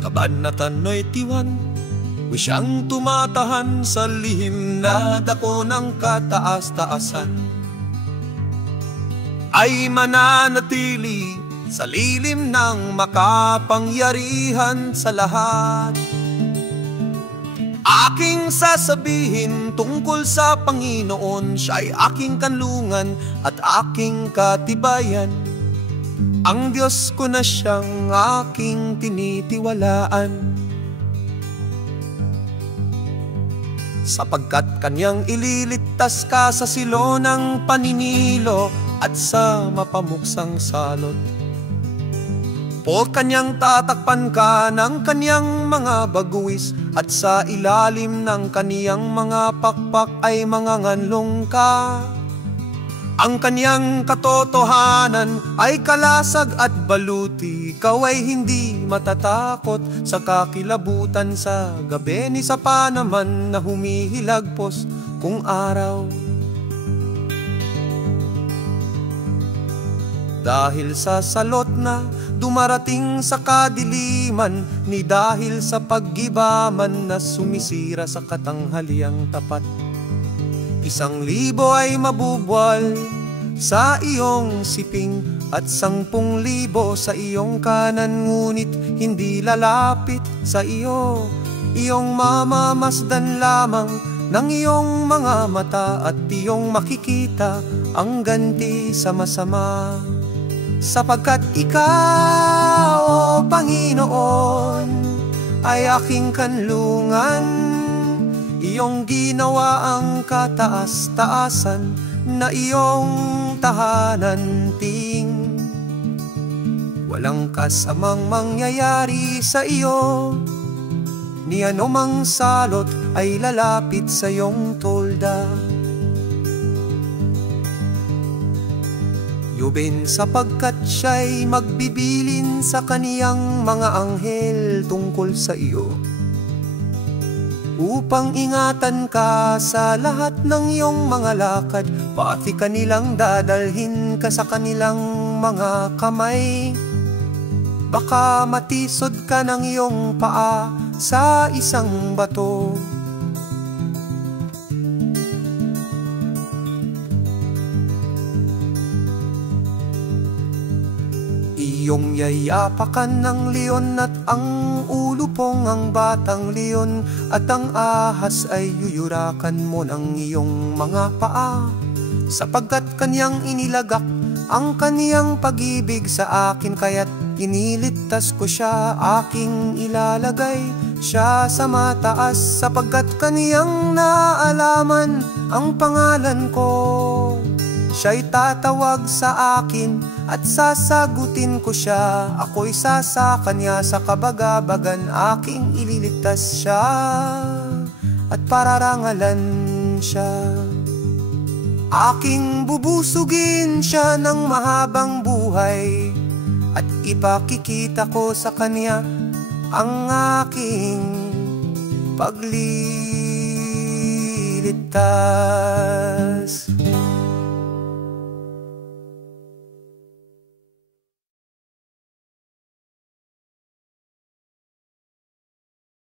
Kabanatan no'y tiwan, wisyang tumatahan sa lihim na dako ng kataas-taasan, ay mananatili sa lilim ng makapangyarihan sa lahat. Aking sasabihin tungkol sa Panginoon, siya'y aking kanlungan at aking katibayan. Ang Diyos ko na siyang aking tinitiwalaan, sapagkat Kanyang ililigtas ka sa silo ng paninilo at sa mapamuksang salot. O Kanyang tatakpan ka ng Kanyang mga baguis, at sa ilalim ng Kaniyang mga pakpak ay manganganlong ka. Ang Kanyang katotohanan ay kalasag at baluti, ikaw ay hindi matatakot sa kakilabutan sa gabi, ni sa panaman na humihilagpos kung araw. Dahil sa salot na dumarating sa kadiliman, ni dahil sa paggibaman na sumisira sa katanghaliang tapat. 1,000 ay mabubuwal sa iyong siping at 10,000 sa iyong kanan, ngunit hindi lalapit sa iyo. Iyong mamamasdan lamang ng iyong mga mata, at iyong makikita ang ganti sa masama. Sapagkat ikaw, o Panginoon, ay aking kanlungan, iyong ginawa ang kataas-taasan na iyong tahanan ting. Walang kasamang mangyayari sa iyo, ni anumang salot ay lalapit sa iyong tolda. Yubin sapagkat siya'y magbibilin sa kaniyang mga anghel tungkol sa iyo, upang ingatan ka sa lahat ng iyong mga lakad, pati kanilang dadalhin ka sa kanilang mga kamay. Baka matisod ka ng iyong paa sa isang bato. Iyong yayapakan ng leon at ang ulupong ang batang leon, at ang ahas ay yuyurakan mo ng iyong mga paa. Sapagkat Kanyang inilagak ang Kaniyang pag-ibig sa akin, kaya't iniligtas ko siya, aking ilalagay siya sa mataas. Sapagkat Kaniyang naalaman ang pangalan ko, siya'y tatawag sa akin at sasagutin ko siya. Ako'y sa kanya sa kabagabagan, aking ililigtas siya at pararangalan siya. Aking bubusugin siya ng mahabang buhay, at ipakikita ko sa kanya ang aking pagliligtas.